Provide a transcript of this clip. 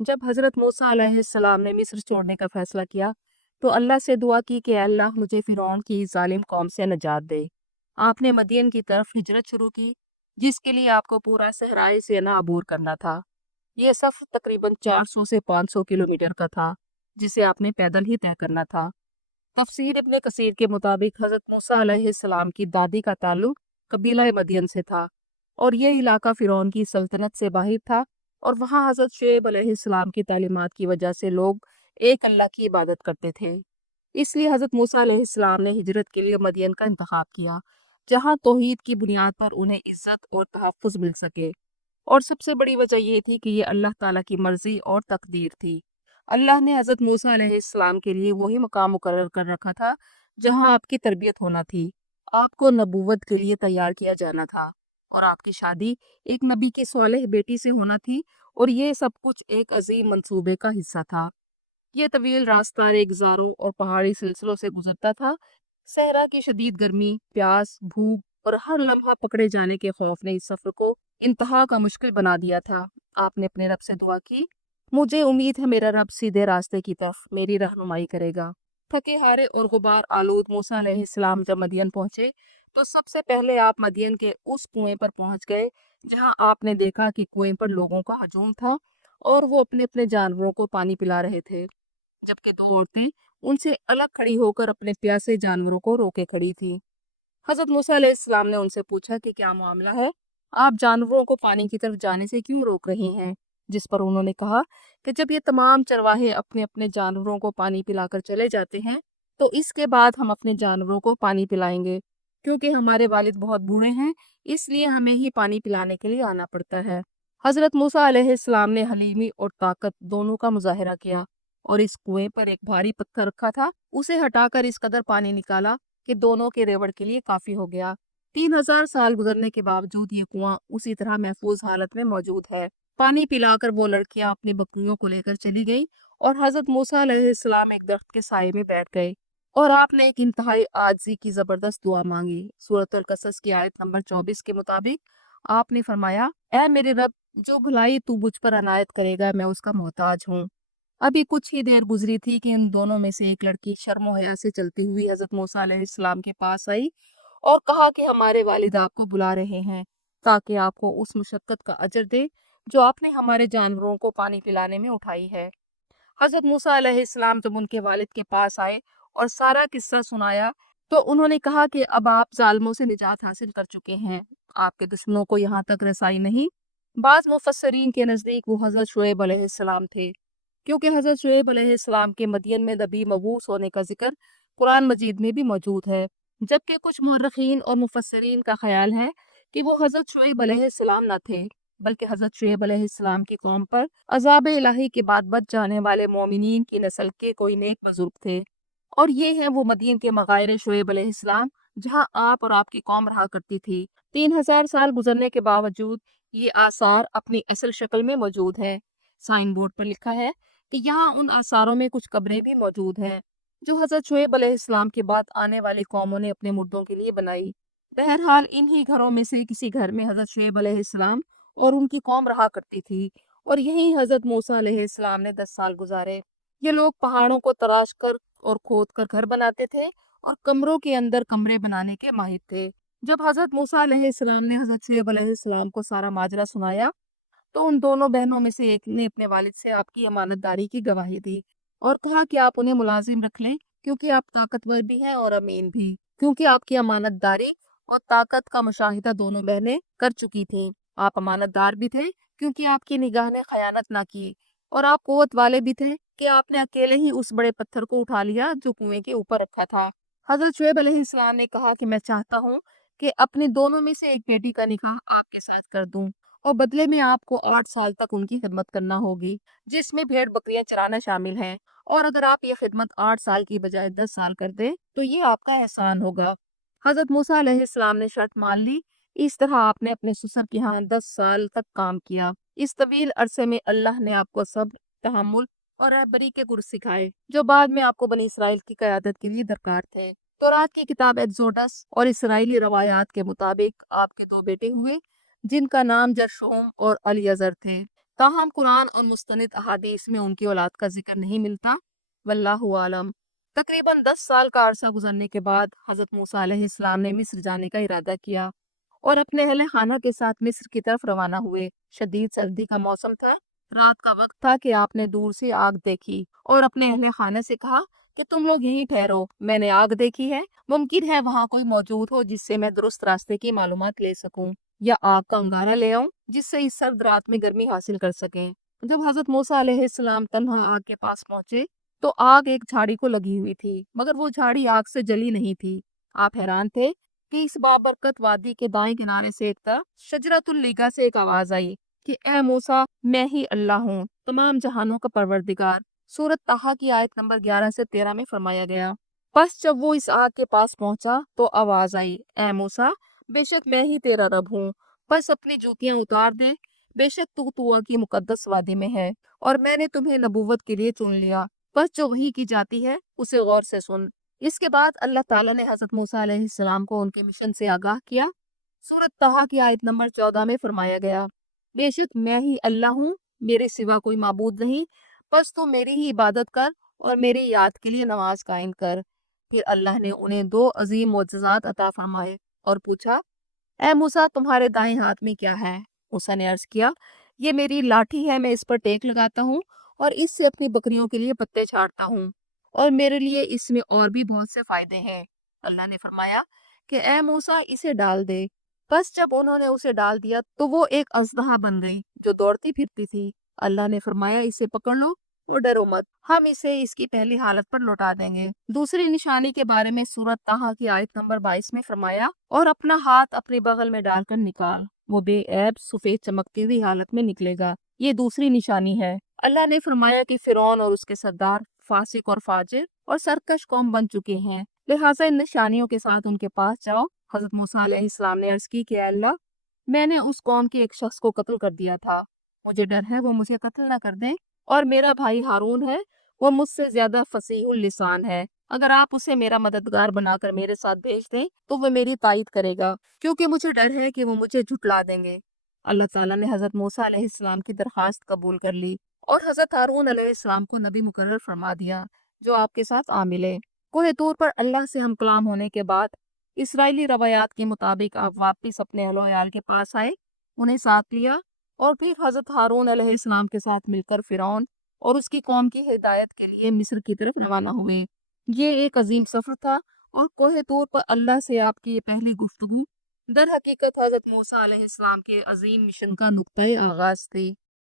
जब हज़रत मूसा अलैहिस्सलाम ने मिस्र छोड़ने का फैसला किया तो अल्लाह से दुआ की कि अल्लाह मुझे फ़िरौन की इस ज़ालिम कौम से निजात दे। आपने मदियन की तरफ हिजरत शुरू की, जिसके लिए आपको पूरा सहराए सीना अबूर करना था। ये सफ़र तकरीबन 400 से 500 किलोमीटर का था, जिसे आपने पैदल ही तय करना था। तफसीर इब्ने कसीर के मुताबिक हज़रत मूसा अलैहिस्सलाम की दादी का ताल्लुक कबीला मदियन से था और ये इलाका फ़िरौन की सल्तनत से बाहिर था और वहाँ हज़रत शुएब अलैहिस्सलाम की तालीमात की वजह से लोग एक अल्लाह की इबादत करते थे। इसलिए हज़रत मूसा अलैहिस्सलाम ने हिजरत के लिए मदियन का इंतखाब किया, जहाँ तौहीद की बुनियाद पर उन्हें इज्जत और तहफ़्फ़ुज़ मिल सके। और सबसे बड़ी वजह ये थी कि ये अल्लाह ताला की मर्जी और तकदीर थी। अल्लाह ने हज़रत मूसा अलैहिस्सलाम के लिए वही मकाम मुकर्रर कर रखा था जहां आपकी तरबियत होना थी। आपको नबूवत के लिए तैयार किया जाना था और आपकी शादी एक नबी की स्वालिह बेटी से होना थी और ये सब कुछ एक अजीम मंसूबे का हिस्सा था। ये तवील रास्ता रेगिज़ारों और पहाड़ी सिलसिलों से गुजरता था। सहरा की शदीद गर्मी, प्यास, भूख और हर लम्हा पकड़े जाने के खौफ ने इस सफ़र को इंतहा का मुश्किल बना दिया था। आपने अपने रब से दुआ की, मुझे उम्मीद है मेरा रब सीधे रास्ते की तरफ मेरी रहनुमाई करेगा। थके हारे और गुबार आलूद मूसा अलैहिस्सलाम जब मदियन पहुंचे तो सबसे पहले आप मदियन के उस कुएं पर पहुंच गए जहां आपने देखा कि कुएं पर लोगों का हजूम था और वो अपने अपने जानवरों को पानी पिला रहे थे, जबकि दो औरतें उनसे अलग खड़ी होकर अपने प्यासे जानवरों को रोके खड़ी थी। हजरत मूसा अलैहिस्सलाम ने उनसे पूछा कि क्या मामला है, आप जानवरों को पानी की तरफ जाने से क्यों रोक रहे हैं? जिस पर उन्होंने कहा कि जब ये तमाम चरवाहे अपने अपने जानवरों को पानी पिलाकर चले जाते हैं तो इसके बाद हम अपने जानवरों को पानी पिलाएंगे, क्योंकि हमारे वालिद बहुत बूढ़े हैं, इसलिए हमें ही पानी पिलाने के लिए आना पड़ता है। हजरत मूसा अलैहिस्सलाम ने हलीमी और ताकत दोनों का मुजाहिरा किया और इस कुएं पर एक भारी पत्थर रखा था, उसे हटाकर इस कदर पानी निकाला कि दोनों के रेवड़ के लिए काफी हो गया। 3000 साल गुजरने के बावजूद ये कुआं उसी तरह महफूज हालत में मौजूद है। पानी पिलाकर वो लड़कियां अपनी बकरियों को लेकर चली गई और हजरत मूसा अलैहिस्सलाम एक दरख्त के साए में बैठ गए और आपने एक इंतहाई आजिज़ी की जबरदस्त दुआ मांगी। सूरत अल कसस की आयत नंबर 24 के मुताबिक आपने फरमाया, ऐ मेरे रब, जो भलाई तू मुझ पर अनायत करेगा मैं उसका मोहताज हूँ। अभी कुछ ही देर गुजरी थी कि इन दोनों में से एक लड़की शर्म हया से चलती हुई हजरत मूसा अलैहिस्सलाम के पास आई और कहा कि हमारे वालिद आपको बुला रहे हैं ताकि आपको उस मुशक्कत का अजर दे जो आपने हमारे जानवरों को पानी पिलाने में उठाई है। हजरत मूसा अलैहिस्सलाम जब उनके वालिद के पास आए और सारा किस्सा सुनाया तो उन्होंने कहा कि अब आप जालिमों से निजात हासिल कर चुके हैं, आपके दुश्मनों को यहाँ तक रसाई नहीं। बाज़ मुफस्सरीन के नज़दीक वो हजरत शुएब अलैहिस्सलाम थे, क्योंकि हजरत शुएब अलैहिस्सलाम के मदियन में नबी मबूस होने का जिक्र कुरान मजीद में भी मौजूद है, जबकि कुछ मुर्रखीन और मुफस्सरीन का ख्याल है कि वो हजरत शुएब अलैहिस्सलाम न थे, बल्कि हजरत शुएब अलैहिस्सलाम की कौम पर अजाब इलाही के बाद बच जाने वाले मोमिनीन की नस्ल के कोई नेक बुजुर्ग थे। और ये हैं वो मदीन के मगायर शुएब अलैहिस्सलाम, जहाँ आप और आपकी कौम रहा करती थी। 3000 साल गुजरने के बावजूद ये आसार अपनी असल शक्ल में मौजूद है। साइन बोर्ड पर लिखा है कि यहाँ उन आसारों में कुछ कब्रें भी मौजूद हैं जो हजरत शुएब अलैहिस्सलाम के बाद आने वाली कौमों ने अपने मुर्दों के लिए बनाई। बहरहाल इन्हीं घरों में से किसी घर में हजरत शुएब अलैहिस्सलाम और उनकी कौम रहा करती थी और यहीं हजरत मूसा अलैहिस्सलाम ने 10 साल गुजारे। ये लोग पहाड़ों को तराश कर और खोद कर घर बनाते थे और कमरों के अंदर कमरे बनाने के माहिर थे। जब हजरत मूसा अलैहिस्सलाम ने हजरत शुएब अलैहिस्सलाम को सारा माजरा सुनाया तो उन दोनों बहनों में से एक ने अपने वालिद से आपकी अमानतदारी की गवाही दी और कहा कि आप उन्हें मुलाजिम रख लें, क्योंकि आप ताकतवर भी हैं और अमीन भी, क्योंकि आपकी अमानतदारी और ताकत का मुशाहिदा दोनों बहनें कर चुकी थीं। आप अमानतदार भी थे क्योंकि आपकी निगाह ने खयानत ना की और आप कुव्वत वाले भी थे कि आपने अकेले ही उस बड़े पत्थर को उठा लिया जो कुएं के ऊपर रखा था। हजरत शुएब अलैहिस्सलाम ने कहा कि मैं चाहता हूँ कि अपने दोनों में से एक बेटी का निकाह आपके साथ कर दूं और बदले में आपको 8 साल तक उनकी खिदमत करना होगी, जिसमें भेड़ बकरियां चराना शामिल है। और अगर आप ये खिदमत 8 साल की बजाय 10 साल कर दें तो ये आपका एहसान होगा। हजरत मूसा अलैहिस्सलाम ने शर्त मान ली। इस तरह आपने अपने ससुर के यहाँ 10 साल तक काम किया। इस तवील अरसे में अल्लाह ने आपको सब्र, तहम्मुल और रहबरी के गुर सिखाए, जो बाद में आपको बनी इसराइल की क़यादत के लिए दरकार थे। तौरात की किताब एक्सोडस और इसराइली रवायात के मुताबिक आपके दो बेटे हुए, जिनका नाम जर्शूम और अलियजर थे। تاہم قرآن اور مستند احادیث میں ان کی اولاد کا ذکر نہیں ملتا، واللہ عالم۔ تقریباً 10 سال کا عرصہ گزرنے کے بعد حضرت موسیٰ علیہ السلام نے مصر جانے کا ارادہ کیا اور اپنے اہل خانہ کے ساتھ مصر کی طرف روانہ ہوئے۔ شدید سردی کا موسم تھا، رات کا وقت تھا کہ آپ نے دور سے آگ دیکھی اور اپنے اہل خانہ سے کہا کہ تم لوگ یہیں ٹھہرو، میں نے آگ دیکھی ہے، ممکن ہے وہاں کوئی موجود ہو جس سے میں درست راستے کی معلومات لے سکوں یا آگ کا انگارہ لے آؤں جس سے اس سرد رات میں گرمی حاصل کر سکیں۔ جب حضرت موسیٰ علیہ السلام تنہا آگ کے پاس پہنچے تو آگ ایک جھاڑی کو لگی ہوئی تھی، مگر وہ جھاڑی آگ سے جلی نہیں تھی۔ آپ حیران تھے کہ اس بابرکت وادی کے دائیں کنارے سے ایک طرف شجرۃ اللیگا سے ایک آواز آئی کہ اے موسیٰ، میں ہی اللہ ہوں، تمام جہانوں کا پروردگار۔ سورۃ طٰہٰ کی آیت نمبر 11 سے 13 میں فرمایا گیا۔ پس جب وہ اس آگ کے پاس پہنچا تو آواز آئی، اے موسیٰ، بے شک میں ہی تیرا رب ہوں، پس اپنی جوتیاں اتار دے، بے شک تو طوٰ کی مقدس وادی میں ہے اور میں نے تمہیں نبوت کے لیے چن لیا، پس جو وحی کی جاتی ہے اسے غور سے سن۔ اس کے بعد اللہ تعالیٰ نے حضرت موسیٰ علیہ السلام کو ان کے مشن سے آگاہ کیا۔ سورۃ طٰہٰ کی آیت نمبر 14 میں فرمایا گیا، بے شک میں ہی اللہ ہوں، میرے سوا کوئی معبود نہیں، پس تو میری ہی عبادت کر اور میری یاد کے لیے نماز قائم کر۔ پھر اللہ نے انہیں 2 عظیم معجزات عطا فرمائے اور پوچھا، اے موسیٰ، تمہارے دائیں ہاتھ میں کیا ہے؟ موسیٰ نے عرض کیا، یہ میری لاٹھی ہے، میں اس پر ٹیک لگاتا ہوں اور اس سے اپنی بکریوں کے لیے پتے چھاڑتا ہوں، اور میرے لیے اس میں اور بھی بہت سے فائدے ہیں۔ اللہ نے فرمایا کہ اے موسیٰ، اسے ڈال دے۔ بس جب انہوں نے اسے ڈال دیا تو وہ ایک اژدہا بن گئی جو دوڑتی پھرتی تھی۔ اللہ نے فرمایا، اسے پکڑ لو اور ڈرو مت، ہم اسے اس کی پہلی حالت پر لوٹا دیں گے۔ دوسری نشانی کے بارے میں سورۃ طٰہٰ کی آیت نمبر 22 میں فرمایا، اور اپنا ہاتھ اپنے بغل میں ڈال کر نکال، وہ بے عیب سفید چمکتی ہوئی حالت میں نکلے گا۔ یہ دوسری نشانی ہے۔ اللہ نے فرمایا کہ فرعون اور اس کے سردار فاسق اور فاجر اور سرکش قوم بن چکے ہیں، لہٰذا ان نشانیوں کے ساتھ ان کے پاس جاؤ۔ حضرت موسیٰ علیہ السلام نے عرض کی کہ اے اللہ، میں نے اس قوم کے ایک شخص کو قتل کر دیا تھا، مجھے ڈر ہے وہ مجھے قتل نہ کر دیں، اور میرا بھائی ہارون ہے، وہ مجھ سے زیادہ فصیح اللسان ہے، اگر آپ اسے میرا مددگار بنا کر میرے ساتھ بھیج دیں تو وہ میری تائید کرے گا، کیونکہ مجھے ڈر ہے کہ وہ مجھے جھٹلا دیں گے۔ اللہ تعالیٰ نے حضرت موسیٰ علیہ السلام کی درخواست قبول کر لی اور حضرت ہارون علیہ السلام کو نبی مقرر فرما دیا جو آپ کے ساتھ آ ملے۔ کوہ طور پر اللہ سے ہم کلام ہونے کے بعد اسرائیلی روایات کے مطابق آپ واپس اپنے اہل و عیال کے پاس آئے، انہیں ساتھ لیا اور پھر حضرت ہارون علیہ السلام کے ساتھ مل کر فرعون اور اس کی قوم کی ہدایت کے لیے مصر کی طرف روانہ ہوئے۔ یہ ایک عظیم سفر تھا اور کوہ طور پر اللہ سے آپ کی یہ پہلی گفتگو در حقیقت حضرت موسیٰ علیہ السلام کے عظیم مشن کا نقطۂ آغاز تھی۔